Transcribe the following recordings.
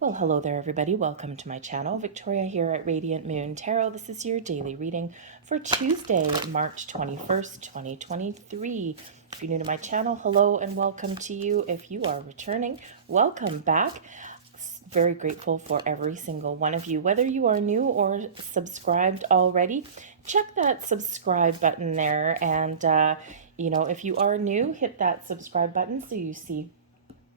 Well, hello there, everybody. Welcome to my channel. Victoria here at Radiant Moon Tarot. This is your daily reading for Tuesday, March 21st, 2023. If you're new to my channel, hello and welcome to you. If you are returning, welcome back. Very grateful for every single one of you. Whether you are new or subscribed already, check that subscribe button there. And, if you are new, hit that subscribe button so you see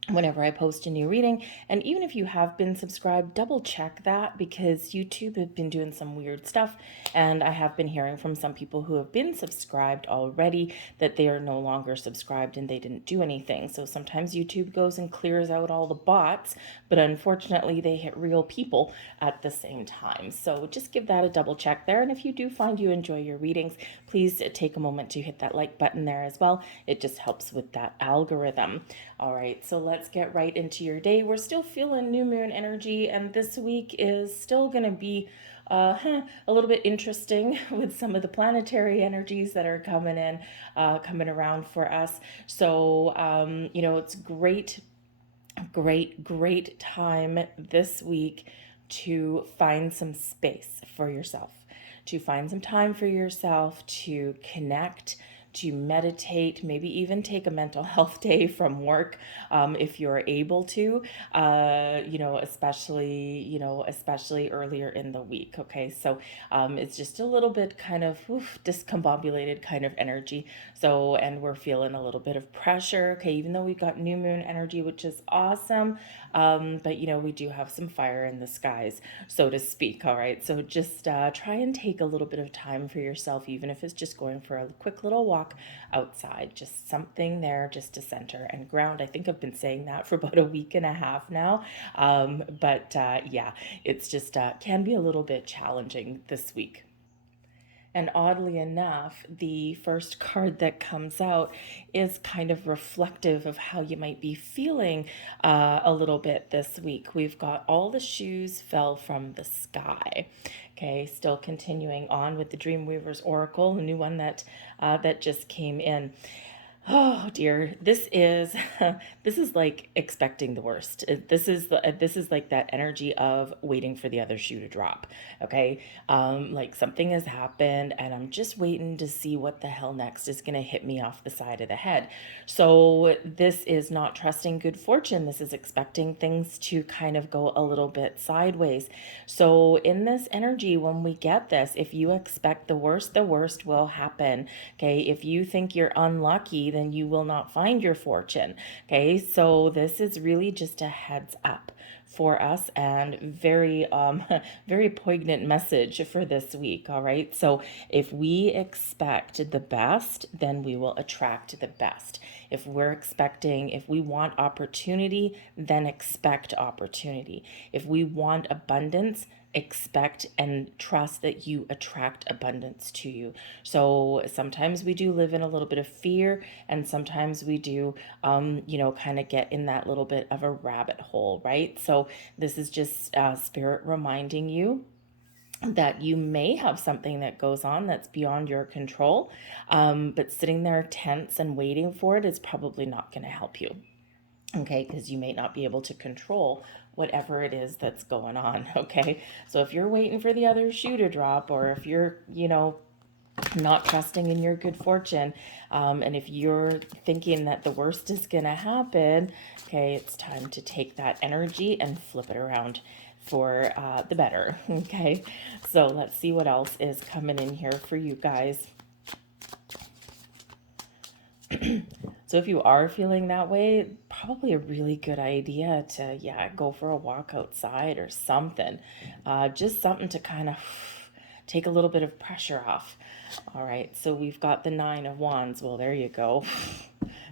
whenever I post a new reading. And even if you have been subscribed, double check that, because YouTube has been doing some weird stuff. And I have been hearing from some people who have been subscribed already that they are no longer subscribed and they didn't do anything. So sometimes YouTube goes and clears out all the bots, but unfortunately they hit real people at the same time. So just give that a double check there. And if you do find you enjoy your readings, please take a moment to hit that like button there as well. It just helps with that algorithm. All right, so let's get right into your day. We're still feeling new moon energy, and this week is still going to be a little bit interesting with some of the planetary energies that are coming in, coming around for us. So, it's great time this week to find some space for yourself, to find some time for yourself to connect, to meditate, maybe even take a mental health day from work, if you're able to, especially earlier in the week. Okay, so it's just a little bit kind of discombobulated kind of energy. So, and we're feeling a little bit of pressure. Okay, even though we've got new moon energy, which is awesome, but we do have some fire in the skies, so to speak. All right, so just try and take a little bit of time for yourself, even if it's just going for a quick little walk outside, just something there just to center and ground. I think I've been saying that for about a week and a half now, but it's just can be a little bit challenging this week. And oddly enough, the first card that comes out is kind of reflective of how you might be feeling a little bit this week. We've got all the shoes fell from the sky. Okay, still continuing on with the Dreamweaver's Oracle, a new one that just came in. Oh dear, this is this is like expecting the worst. This is like that energy of waiting for the other shoe to drop. Okay, like something has happened, and I'm just waiting to see what the hell next is going to hit me off the side of the head. So this is not trusting good fortune. This is expecting things to kind of go a little bit sideways. So in this energy, when we get this, if you expect the worst will happen. Okay, if you think you're unlucky, then you will not find your fortune. Okay, so this is really just a heads up for us, and very very poignant message for this week. All right, so if we expect the best, then we will attract the best. If we want opportunity, then expect opportunity. If we want abundance, expect and trust that you attract abundance to you. So sometimes we do live in a little bit of fear, and sometimes we do, kind of get in that little bit of a rabbit hole, right? So this is just spirit reminding you that you may have something that goes on that's beyond your control, but sitting there tense and waiting for it is probably not going to help you. Okay, because you may not be able to control whatever it is that's going on. Okay, so if you're waiting for the other shoe to drop, or if you're, not trusting in your good fortune, and if you're thinking that the worst is going to happen, okay, it's time to take that energy and flip it around for the better. Okay, so let's see what else is coming in here for you guys. So if you are feeling that way, probably a really good idea to, go for a walk outside or something. Just something to kind of take a little bit of pressure off. All right, so we've got the Nine of Wands. Well, there you go.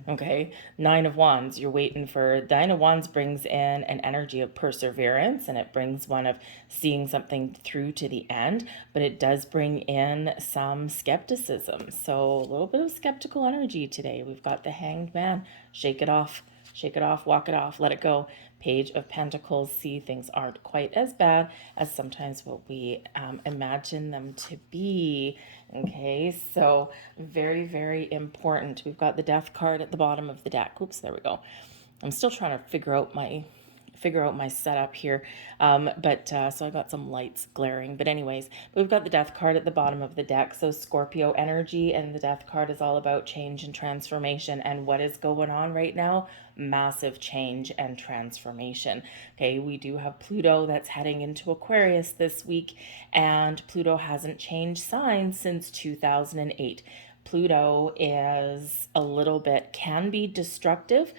Okay, Nine of Wands, you're waiting for. Nine of Wands brings in an energy of perseverance, and it brings one of seeing something through to the end, but it does bring in some skepticism. So a little bit of skeptical energy today. We've got the Hanged Man. Shake it off. Shake it off, walk it off, let it go. Page of Pentacles. See, things aren't quite as bad as sometimes what we imagine them to be. Okay, so very, very important. We've got the Death card at the bottom of the deck. Oops, there we go. I'm still trying to figure out my figure out my setup here. So I got some lights glaring. But anyways, we've got the Death card at the bottom of the deck. So Scorpio energy, and the Death card is all about change and transformation. And what is going on right now? Massive change and transformation. Okay, we do have Pluto that's heading into Aquarius this week, and Pluto hasn't changed signs since 2008. Pluto is a little bit, can be destructive,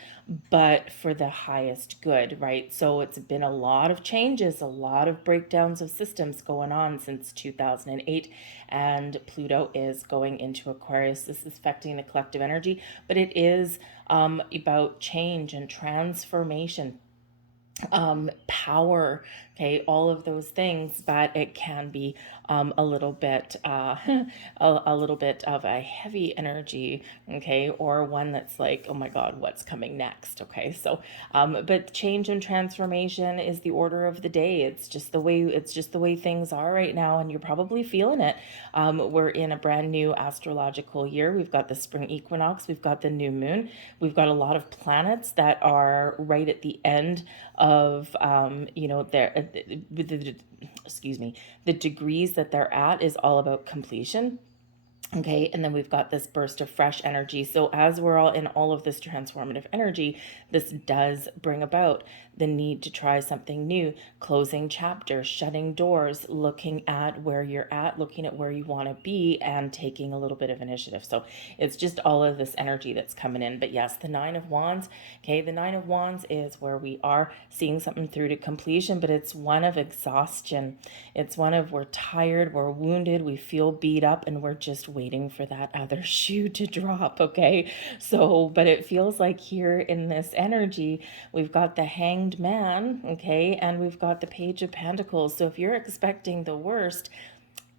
but for the highest good, right? So it's been a lot of changes, a lot of breakdowns of systems going on since 2008, and Pluto is going into Aquarius. This is affecting the collective energy, but it is about change and transformation, power, okay, all of those things, but it can be a little bit a little bit of a heavy energy, okay, or one that's like, oh my god, what's coming next? Okay, so but change and transformation is the order of the day. It's just the way things are right now, and you're probably feeling it. We're in a brand new astrological year. We've got the spring equinox, we've got the new moon, we've got a lot of planets that are right at the end of excuse me, the degrees that they're at is all about completion. Okay, and then we've got this burst of fresh energy. So as we're all in all of this transformative energy, this does bring about the need to try something new, closing chapters, shutting doors, looking at where you're at, looking at where you want to be, and taking a little bit of initiative. So it's just all of this energy that's coming in. But yes, the Nine of Wands, okay, the Nine of Wands is where we are seeing something through to completion, but it's one of exhaustion. It's one of, we're tired, we're wounded, we feel beat up, and we're just waiting for that other shoe to drop, okay? So, but it feels like here in this energy, we've got the Hanged Man, okay, and we've got the Page of Pentacles. So if you're expecting the worst,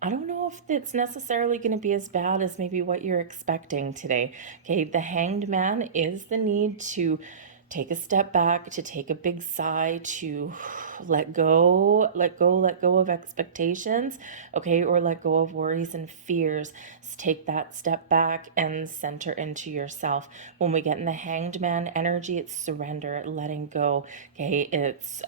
I don't know if it's necessarily going to be as bad as maybe what you're expecting today. Okay, the Hanged Man is the need to take a step back, to take a big sigh, to let go of expectations, okay, or let go of worries and fears. Take that step back and center into yourself. When we get in the Hanged Man energy, it's surrender, letting go, okay? It's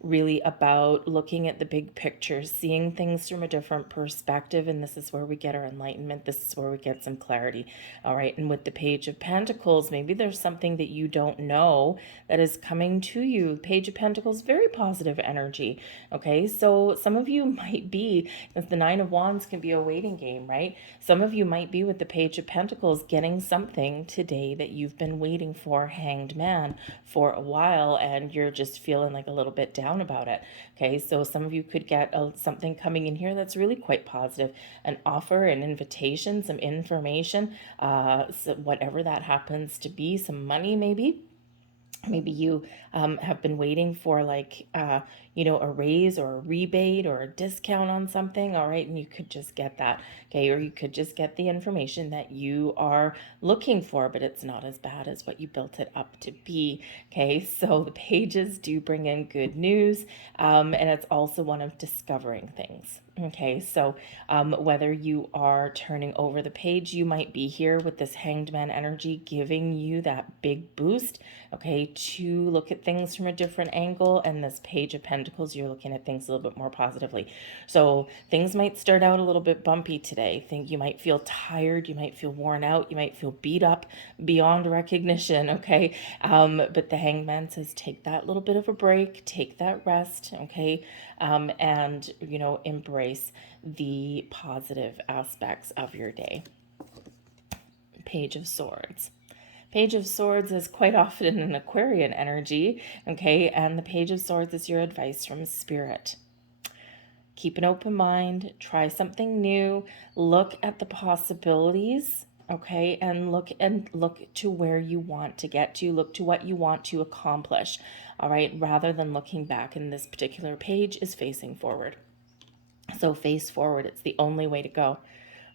really about looking at the big picture, seeing things from a different perspective, and this is where we get our enlightenment. This is where we get some clarity, all right? And with the Page of Pentacles, maybe there's something that you don't know that is coming to you. Page of Pentacles, very positive energy, okay? So some of you might be, as the Nine of Wands can be a waiting game, right? Some of you might be with the Page of Pentacles getting something today that you've been waiting for, Hanged Man, for a while, and you're just feeling like a little bit down about it, okay? So some of you could get something coming in here that's really quite positive, an offer, an invitation, some information, so whatever that happens to be, some money maybe. Maybe you have been waiting for like, a raise or a rebate or a discount on something, all right? And you could just get that, okay? Or you could just get the information that you are looking for, but it's not as bad as what you built it up to be, okay? So the pages do bring in good news, and it's also one of discovering things. Okay, so whether you are turning over the page, you might be here with this Hanged Man energy giving you that big boost, okay, to look at things from a different angle. And this Page of Pentacles, you're looking at things a little bit more positively. So things might start out a little bit bumpy today. Think you might feel tired, you might feel worn out, you might feel beat up beyond recognition, okay? But the Hanged Man says take that little bit of a break, take that rest, okay? And embrace the positive aspects of your day. Page of Swords. Page of Swords is quite often an Aquarian energy, okay? And the Page of Swords is your advice from Spirit. Keep an open mind, try something new, look at the possibilities, okay? And look to where you want to get to, look to what you want to accomplish, all right? Rather than looking back. And this particular page is facing forward. So face forward, it's the only way to go,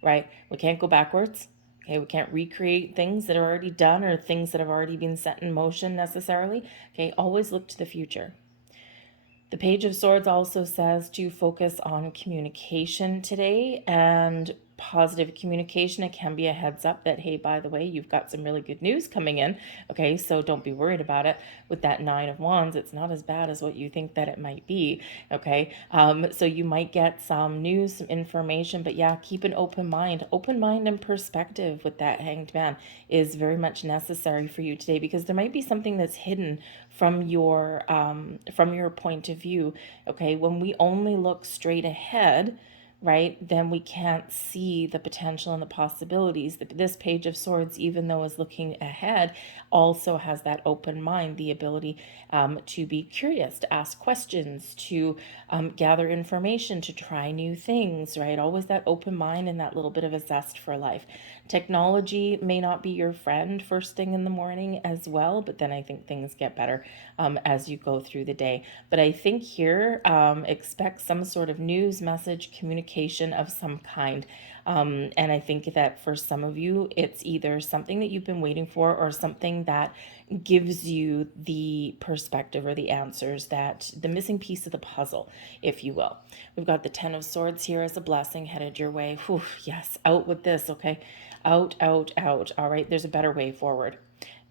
right? We can't go backwards. Okay, we can't recreate things that are already done or things that have already been set in motion necessarily. Okay, always look to the future. The Page of Swords also says to focus on communication today and positive communication. It can be a heads up that, hey, by the way, you've got some really good news coming in. Okay, so don't be worried about it. With that Nine of Wands, it's not as bad as what you think that it might be. Okay, so you might get some news, some information, but yeah, keep an open mind. Open mind and perspective with that Hanged Man is very much necessary for you today, because there might be something that's hidden from your point of view. Okay, when we only look straight ahead, right, then we can't see the potential and the possibilities. This Page of Swords, even though is looking ahead, also has that open mind, the ability to be curious, to ask questions, to gather information, to try new things, right? Always that open mind and that little bit of a zest for life. Technology may not be your friend first thing in the morning as well, but then I think things get better as you go through the day. But I think here, expect some sort of news, message, communication of some kind. And I think that for some of you, it's either something that you've been waiting for or something that gives you the perspective or the answers, that the missing piece of the puzzle, if you will. We've got the Ten of Swords here as a blessing headed your way. Whew, yes, out with this, okay? Out, out, out. All right, there's a better way forward.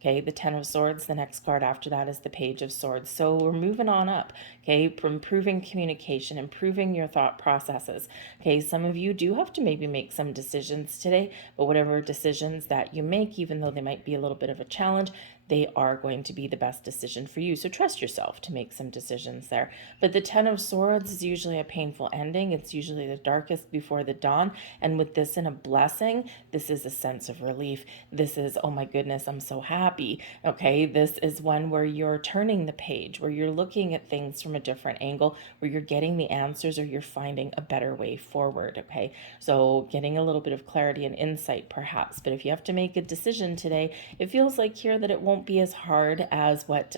Okay, the Ten of Swords, the next card after that is the Page of Swords. So we're moving on up, okay, improving communication, improving your thought processes. Okay, some of you do have to maybe make some decisions today, but whatever decisions that you make, even though they might be a little bit of a challenge, they are going to be the best decision for you. So trust yourself to make some decisions there. But the Ten of Swords is usually a painful ending. It's usually the darkest before the dawn. And with this in a blessing, this is a sense of relief. This is, oh my goodness, I'm so happy. Okay, this is one where you're turning the page, where you're looking at things from a different angle, where you're getting the answers or you're finding a better way forward. Okay, so getting a little bit of clarity and insight perhaps. But if you have to make a decision today, it feels like here that it won't be as hard as what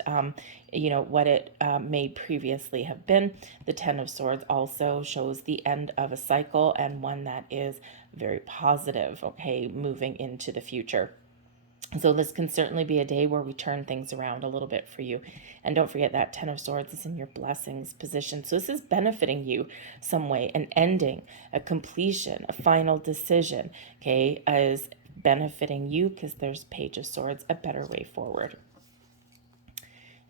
it may previously have been. The Ten of Swords also shows the end of a cycle, and one that is very positive, okay, moving into the future. So this can certainly be a day where we turn things around a little bit for you. And don't forget that Ten of Swords is in your blessings position. So this is benefiting you some way. An ending, a completion, a final decision, okay, is benefiting you because there's Page of Swords, a better way forward.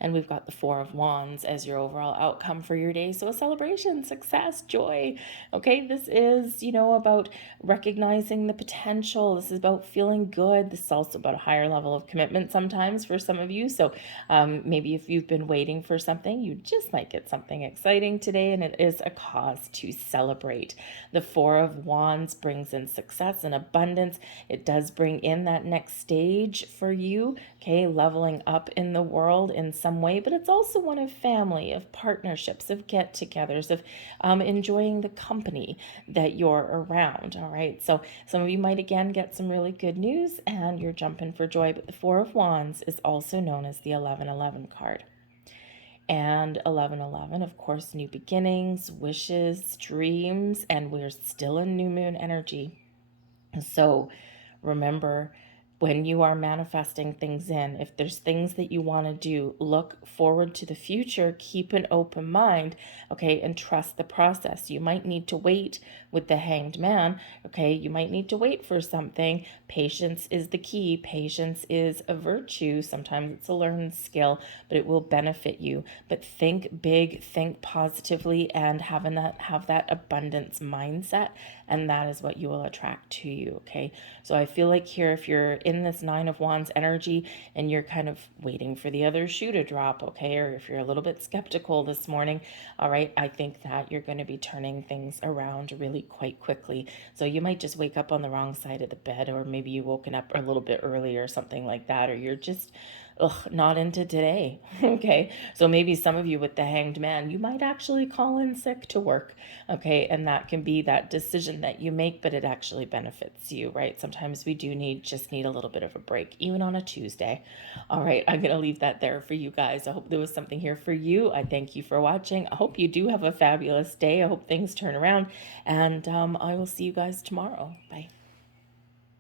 And we've got the Four of Wands as your overall outcome for your day. So a celebration, success, joy. Okay, this is, about recognizing the potential. This is about feeling good. This is also about a higher level of commitment sometimes for some of you. So maybe if you've been waiting for something, you just might get something exciting today, and it is a cause to celebrate. The Four of Wands brings in success and abundance. It does bring in that next stage for you, okay, leveling up in the world in some way, but it's also one of family, of partnerships, of get-togethers, of enjoying the company that you're around. All right, so some of you might again get some really good news and you're jumping for joy. But the Four of Wands is also known as the 1111 card. And 1111, of course, new beginnings, wishes, dreams, and we're still in new moon energy. So remember, when you are manifesting things in, if there's things that you want to do, look forward to the future, keep an open mind, okay, and trust the process. You might need to wait with the Hanged Man, okay, you might need to wait for something. Patience is the key. Patience is a virtue. Sometimes it's a learned skill, but it will benefit you. But think big, think positively, and have that abundance mindset, and that is what you will attract to you, okay? So I feel like here, if you're in this Nine of Wands energy and you're kind of waiting for the other shoe to drop, okay, or if you're a little bit skeptical this morning, all right, I think that you're going to be turning things around really quite quickly. So you might just wake up on the wrong side of the bed, or maybe you woken up a little bit early or something like that, or you're just not into today. Okay, so maybe some of you with the Hanged Man, you might actually call in sick to work. Okay, and that can be that decision that you make, but it actually benefits you, right? Sometimes we do just need a little bit of a break, even on a Tuesday. All right, I'm gonna leave that there for you guys. I hope there was something here for you. I thank you for watching. I hope you do have a fabulous day. I hope things turn around, and I will see you guys tomorrow. Bye.